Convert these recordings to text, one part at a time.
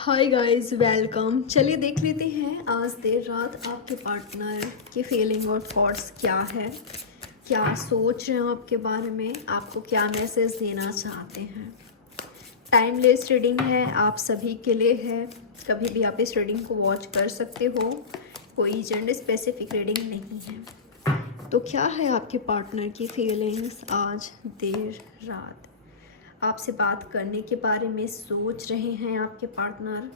Hi guys, welcome. चलिए देख लेते हैं आज देर रात आपके पार्टनर की फीलिंग और थॉट्स क्या है, क्या सोच रहे हैं आपके बारे में, आपको क्या मैसेज देना चाहते हैं। टाइमलेस रीडिंग है, आप सभी के लिए है। कभी भी आप इस रीडिंग को वॉच कर सकते हो, कोई जेंडर स्पेसिफिक रीडिंग नहीं है। तो क्या है आपके पार्टनर की फीलिंग्स आज देर रात, आपसे बात करने के बारे में सोच रहे हैं आपके पार्टनर,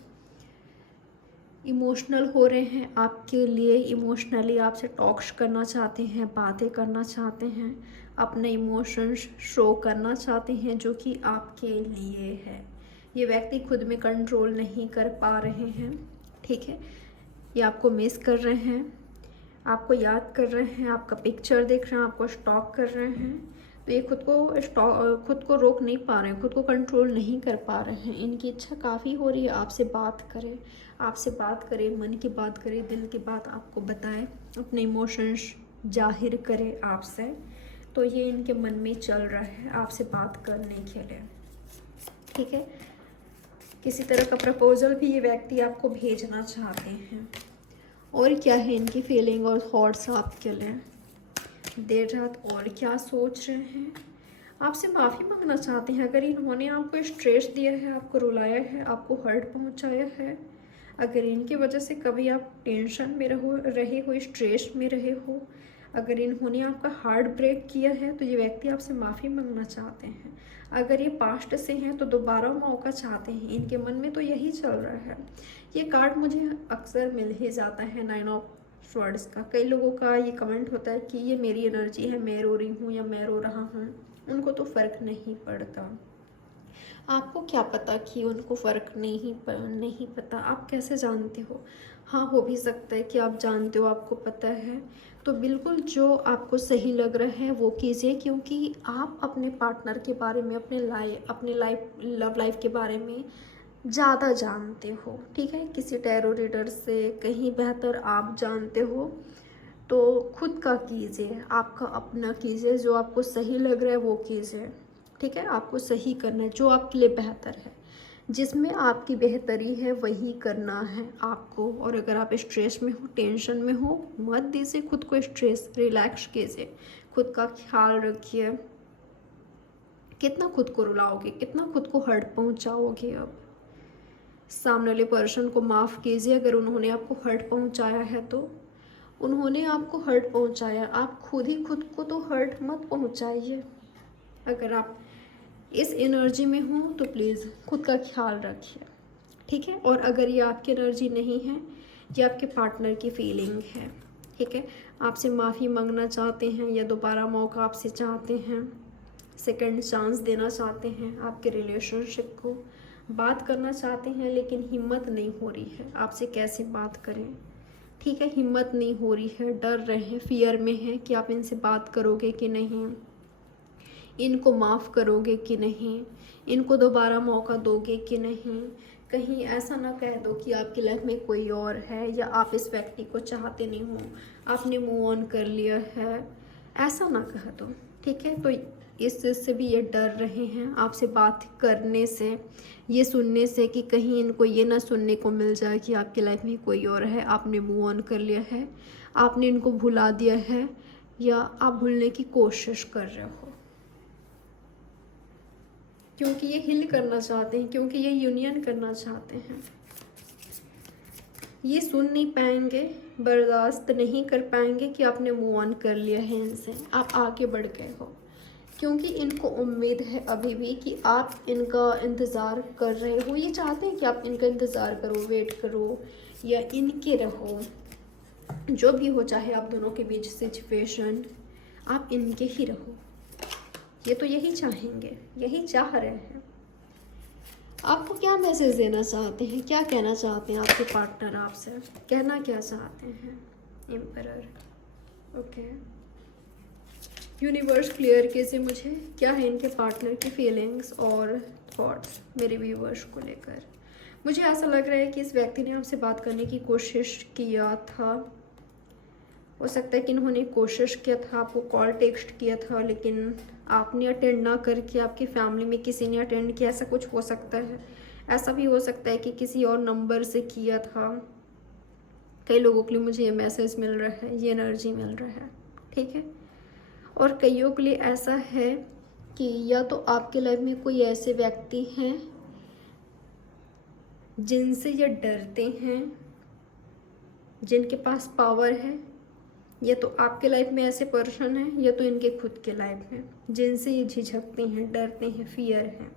इमोशनल हो रहे हैं आपके लिए, इमोशनली आपसे टॉक्स करना चाहते हैं, बातें करना चाहते हैं, अपने इमोशंस शो करना चाहते हैं जो कि आपके लिए है। ये व्यक्ति खुद में कंट्रोल नहीं कर पा रहे हैं, ठीक है। ये आपको मिस कर रहे हैं, आपको याद कर रहे हैं, आपका पिक्चर देख रहे हैं, आपको स्टॉक कर रहे हैं। तो ये खुद को रोक नहीं पा रहे हैं, खुद को कंट्रोल नहीं कर पा रहे हैं। इनकी इच्छा काफ़ी हो रही है आपसे बात करें, आपसे बात करें, मन की बात करें, दिल की बात आपको बताएं, अपने इमोशंस जाहिर करें आपसे। तो ये इनके मन में चल रहा है आपसे बात करने के लिए, ठीक है। किसी तरह का प्रपोजल भी ये व्यक्ति आपको भेजना चाहते हैं। और क्या है इनकी फीलिंग और थॉट्स आपके लिए देर रात, और क्या सोच रहे हैं, आपसे माफ़ी मांगना चाहते हैं। अगर इन्होंने आपको स्ट्रेस दिया है, आपको रुलाया है, आपको हर्ट पहुंचाया है, अगर इनकी वजह से कभी आप टेंशन में रहे हो, स्ट्रेस में रहे हो, अगर इन्होंने आपका हार्ट ब्रेक किया है, तो ये व्यक्ति आपसे माफ़ी मांगना चाहते हैं। अगर ये पास्ट से हैं तो दोबारा मौका चाहते हैं, इनके मन में तो यही चल रहा है। ये कार्ड मुझे अक्सर मिल ही जाता है, 9 ऑफ स्वर्ड्स का। कई लोगों का ये कमेंट होता है कि ये मेरी एनर्जी है, मैं रो रही हूँ या मैं रो रहा हूँ। उनको तो फ़र्क नहीं पड़ता। आपको क्या पता कि उनको फ़र्क नहीं पता, आप कैसे जानते हो। हाँ, हो भी सकता है कि आप जानते हो, आपको पता है। तो बिल्कुल जो आपको सही लग रहा है वो कीजिए, क्योंकि आप अपने पार्टनर के बारे में, अपने लव लाइफ के बारे में ज़्यादा जानते हो, ठीक है। किसी टैरो रीडर से कहीं बेहतर आप जानते हो। तो खुद का कीजिए, आपका अपना कीजिए, जो आपको सही लग रहा है वो कीजिए, ठीक है। आपको सही करना है जो आपके लिए बेहतर है, जिसमें आपकी बेहतरी है वही करना है आपको। और अगर आप स्ट्रेस में हो, टेंशन में हो, मत दीजिए खुद को स्ट्रेस, रिलैक्स कीजिए, खुद का ख्याल रखिए। कितना खुद को रुलाओगे, कितना खुद को हर्ट पहुंचाओगे। अब सामने वाले पर्सन को माफ़ कीजिए अगर उन्होंने आपको हर्ट पहुंचाया है। तो उन्होंने आपको हर्ट पहुंचाया, आप खुद ही खुद को तो हर्ट मत पहुंचाइए। अगर आप इस एनर्जी में हो तो प्लीज़ खुद का ख्याल रखिए, ठीक है। और अगर ये आपकी एनर्जी नहीं है, ये आपके पार्टनर की फीलिंग है, ठीक है। आपसे माफ़ी मांगना चाहते हैं या दोबारा मौका आपसे चाहते हैं, सेकंड चांस देना चाहते हैं आपके रिलेशनशिप को, बात करना चाहते हैं, लेकिन हिम्मत नहीं हो रही है आपसे कैसे बात करें, ठीक है। हिम्मत नहीं हो रही है, डर रहे हैं, फियर में है कि आप इनसे बात करोगे कि नहीं, इनको माफ़ करोगे कि नहीं, इनको दोबारा मौका दोगे कि नहीं। कहीं ऐसा ना कह दो कि आपकी लाइफ में कोई और है, या आप इस व्यक्ति को चाहते नहीं हो, आपने मूव ऑन कर लिया है, ऐसा ना कह दो, ठीक है। तो इस चीज़ से भी ये डर रहे हैं आपसे बात करने से, ये सुनने से कि कहीं इनको ये ना सुनने को मिल जाए कि आपकी लाइफ में कोई और है, आपने मूव ऑन कर लिया है, आपने इनको भुला दिया है, या आप भूलने की कोशिश कर रहे हो। क्योंकि ये हील करना चाहते हैं, क्योंकि ये यूनियन करना चाहते हैं। ये सुन नहीं पाएंगे, बर्दाश्त नहीं कर पाएंगे कि आपने मूव ऑन कर लिया है इनसे, आप आगे बढ़ गए हो। क्योंकि इनको उम्मीद है अभी भी कि आप इनका इंतज़ार कर रहे हो। ये चाहते हैं कि आप इनका इंतज़ार करो, वेट करो, या इनके रहो, जो भी हो, चाहे आप दोनों के बीच सिचुएशन, आप इनके ही रहो। ये तो यही चाहेंगे, यही चाह रहे हैं। आपको क्या मैसेज देना चाहते हैं, क्या कहना चाहते हैं आपके पार्टनर आपसे, कहना क्या चाहते हैं। Emperor, okay. यूनिवर्स क्लियर कीजिए मुझे, क्या है इनके पार्टनर की फीलिंग्स और थॉट्स मेरे व्यूवर्स को लेकर। मुझे ऐसा लग रहा है कि इस व्यक्ति ने आपसे बात करने की कोशिश किया था। हो सकता है कि इन्होंने कोशिश किया था, आपको कॉल टेक्स्ट किया था, लेकिन आपने अटेंड ना करके आपकी फैमिली में किसी ने अटेंड किया, ऐसा कुछ हो सकता है। ऐसा भी हो सकता है कि किसी और नंबर से किया था। कई लोगों के लिए मुझे ये मैसेज मिल रहा है, ये एनर्जी मिल रहा है, ठीक है। और कईयों के लिए ऐसा है कि या तो आपके लाइफ में कोई ऐसे व्यक्ति हैं जिनसे ये डरते हैं, जिनके पास पावर है, या तो आपके लाइफ में ऐसे पर्सन हैं, या तो इनके खुद के लाइफ में जिनसे ये झिझकते हैं, डरते हैं, फियर है।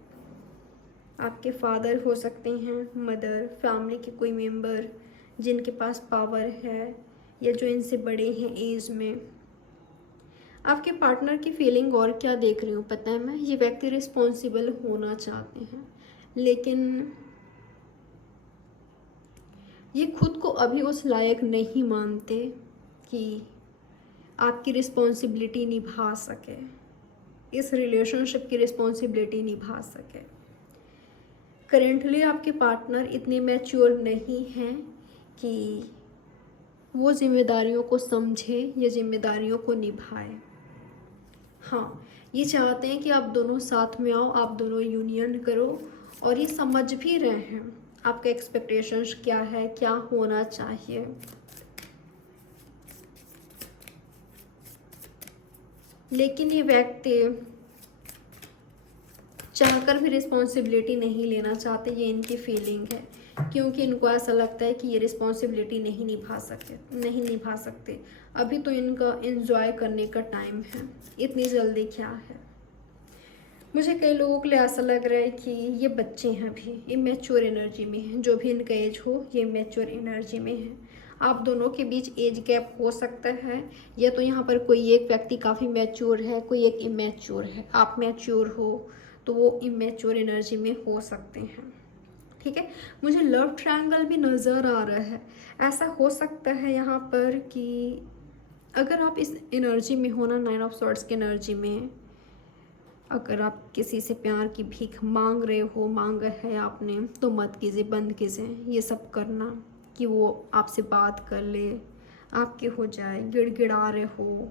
आपके फादर हो सकते हैं, मदर, फैमिली के कोई मेंबर जिनके पास पावर है, या जो इनसे बड़े हैं एज में। आपके पार्टनर की फीलिंग और क्या देख रही हूँ पता है मैं, ये व्यक्ति रिस्पॉन्सिबल होना चाहते हैं, लेकिन ये खुद को अभी उस लायक नहीं मानते कि आपकी रिस्पॉन्सिबिलिटी निभा सके, इस रिलेशनशिप की रिस्पॉन्सिबिलिटी निभा सके। करेंटली आपके पार्टनर इतने मैच्योर नहीं हैं कि वो जिम्मेदारियों को समझे या जिम्मेदारियों को निभाए। हाँ, ये चाहते हैं कि आप दोनों साथ में आओ, आप दोनों यूनियन करो, और ये समझ भी रहे हैं आपका एक्सपेक्टेशंस क्या है, क्या होना चाहिए। लेकिन ये व्यक्ति चाहकर भी रिस्पॉन्सिबिलिटी नहीं लेना चाहते, ये इनकी फीलिंग है, क्योंकि इनको ऐसा लगता है कि ये रिस्पॉन्सिबिलिटी नहीं निभा सकते। अभी तो इनका एंजॉय करने का टाइम है, इतनी जल्दी क्या है। मुझे कई लोगों के लिए ऐसा लग रहा है कि ये बच्चे हैं, अभी इमेच्योर एनर्जी में हैं, जो भी इनका एज हो ये इमेच्योर एनर्जी में है। आप दोनों के बीच एज गैप हो सकता है, या तो यहाँ पर कोई एक व्यक्ति काफ़ी मैच्योर है, कोई एक इमेच्योर है। आप मैच्योर हो तो वो इमेच्योर एनर्जी में हो सकते हैं, ठीक है। मुझे लव ट्रायंगल भी नज़र आ रहा है। ऐसा हो सकता है यहाँ पर कि अगर आप इस एनर्जी में हो ना, 9 ऑफ सॉर्ड्स की एनर्जी में, अगर आप किसी से प्यार की भीख मांग रहे हो, मांगा है आपने, तो मत कीजिए, बंद कीजिए ये सब करना कि वो आपसे बात कर ले, आपके हो जाए, गिड़गिड़ा रहे हो,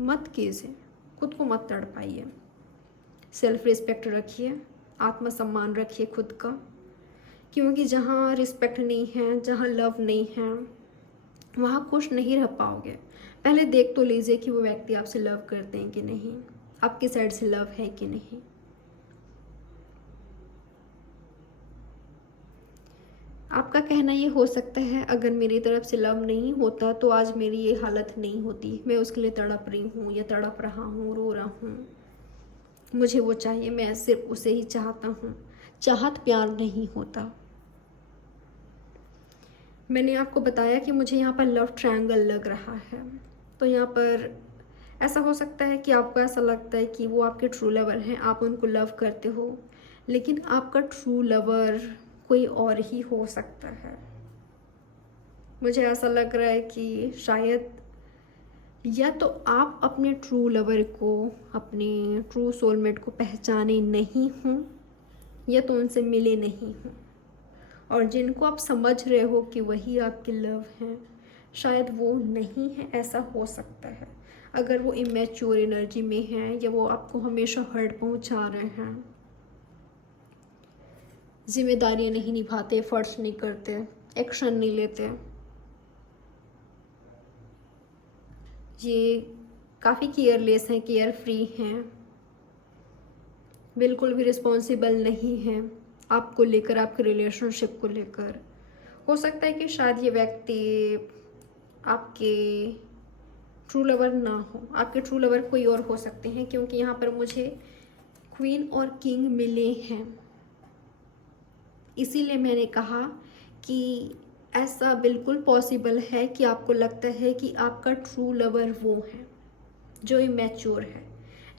मत कीजिए, खुद को मत तड़पाइए। सेल्फ रिस्पेक्ट रखिए, आत्मसम्मान रखिए खुद का, क्योंकि जहाँ रिस्पेक्ट नहीं है, जहाँ लव नहीं है, वहाँ खुश नहीं रह पाओगे। पहले देख तो लीजिए कि वो व्यक्ति आपसे लव करते हैं कि नहीं, आपकी साइड से लव है कि नहीं। आपका कहना ये हो सकता है, अगर मेरी तरफ से लव नहीं होता तो आज मेरी ये हालत नहीं होती, मैं उसके लिए तड़प रही हूँ या तड़प रहा हूँ, रो रहा हूँ, मुझे वो चाहिए, मैं सिर्फ उसे ही चाहता हूँ। चाहत प्यार नहीं होता। मैंने आपको बताया कि मुझे यहाँ पर लव ट्रायंगल लग रहा है, तो यहाँ पर ऐसा हो सकता है कि आपको ऐसा लगता है कि वो आपके ट्रू लवर हैं, आप उनको लव करते हो, लेकिन आपका ट्रू लवर कोई और ही हो सकता है। मुझे ऐसा लग रहा है कि शायद या तो आप अपने ट्रू लवर को, अपने ट्रू सोलमेट को पहचाने नहीं हों, या तो उनसे मिले नहीं हों, और जिनको आप समझ रहे हो कि वही आपके लव हैं, शायद वो नहीं है। ऐसा हो सकता है अगर वो इमेच्योर एनर्जी में हैं, या वो आपको हमेशा हर्ट पहुंचा रहे हैं, जिम्मेदारियां नहीं निभाते, एफर्ट्स नहीं करते, एक्शन नहीं लेते। ये काफ़ी केयरलेस हैं, केयर फ्री हैं, बिल्कुल भी रिस्पॉन्सिबल नहीं हैं आपको लेकर, आपके रिलेशनशिप को लेकर। हो सकता है कि शायद ये व्यक्ति आपके ट्रू लवर ना हो, आपके ट्रू लवर कोई और हो सकते हैं, क्योंकि यहाँ पर मुझे क्वीन और किंग मिले हैं। इसीलिए मैंने कहा कि ऐसा बिल्कुल पॉसिबल है कि आपको लगता है कि आपका ट्रू लवर वो है जो इमेच्योर है,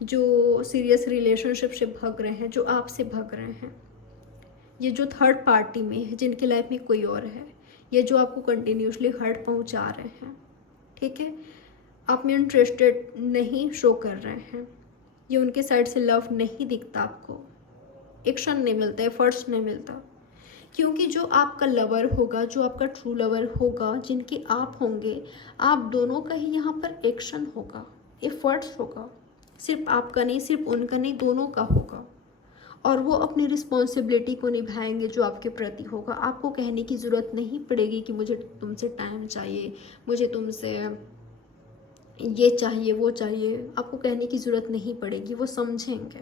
जो सीरियस रिलेशनशिप से भाग रहे हैं, जो आपसे भाग रहे हैं, ये जो थर्ड पार्टी में है, जिनकी लाइफ में कोई और है, ये जो आपको कंटिन्यूसली हर्ट पहुंचा रहे हैं, ठीक है। आप में इंटरेस्टेड नहीं शो कर रहे हैं, ये उनके साइड से लव नहीं दिखता, आपको एक्शन नहीं मिलता, एफर्ट्स नहीं मिलता, क्योंकि जो आपका लवर होगा, जो आपका ट्रू लवर होगा, जिनके आप होंगे, आप दोनों का ही यहाँ पर एक्शन होगा, एफर्ट्स होगा, सिर्फ आपका नहीं, सिर्फ उनका नहीं, दोनों का होगा। और वो अपनी रिस्पॉन्सिबिलिटी को निभाएंगे जो आपके प्रति होगा। आपको कहने की ज़रूरत नहीं पड़ेगी कि मुझे तुमसे टाइम चाहिए, मुझे तुमसे ये चाहिए वो चाहिए, आपको कहने की ज़रूरत नहीं पड़ेगी। वो समझेंगे,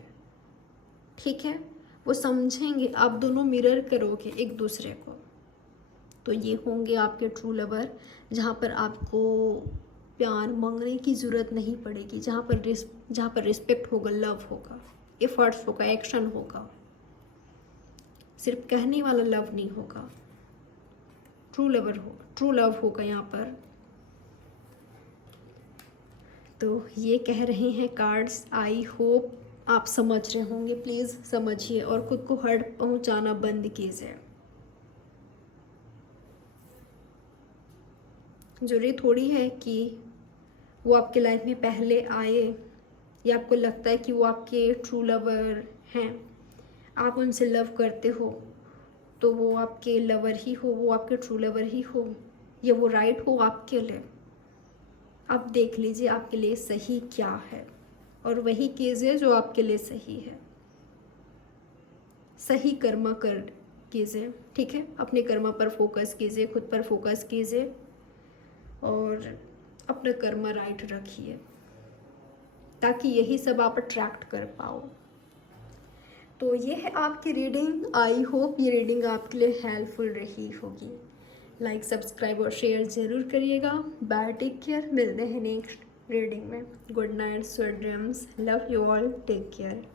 ठीक है, वो समझेंगे। आप दोनों मिरर करोगे एक दूसरे को, तो ये होंगे आपके ट्रू लवर, जहाँ पर आपको प्यार मांगने की ज़रूरत नहीं पड़ेगी, जहाँ पर रिस्पेक्ट होगा, लव होगा, एफर्ट्स होगा, एक्शन होगा, सिर्फ कहने वाला लव नहीं होगा। ट्रू लव होगा यहाँ पर। तो ये कह रहे हैं कार्ड्स। आई होप आप समझ रहे होंगे। प्लीज़ समझिए और खुद को हर्ट पहुंचाना बंद कीजिए। जरूरी थोड़ी है कि वो आपके लाइफ में पहले आए, या आपको लगता है कि वो आपके ट्रू लवर हैं, आप उनसे लव करते हो तो वो आपके लवर ही हो, वो आपके ट्रू लवर ही हो, या वो राइट हो आपके लिए। आप देख लीजिए आपके लिए सही क्या है और वही कीजिए जो आपके लिए सही है। सही कर्मा कर कीजिए, ठीक है। अपने कर्मा पर फोकस कीजिए, खुद पर फोकस कीजिए और अपना कर्मा राइट रखिए, ताकि यही सब आप अट्रैक्ट कर पाओ। तो ये है आपकी रीडिंग। आई होप ये रीडिंग आपके लिए हेल्पफुल रही होगी। लाइक, सब्सक्राइब और शेयर ज़रूर करिएगा। Bye, take care. मिलते हैं नेक्स्ट रीडिंग में। Good night, sweet dreams. Love you all, take care.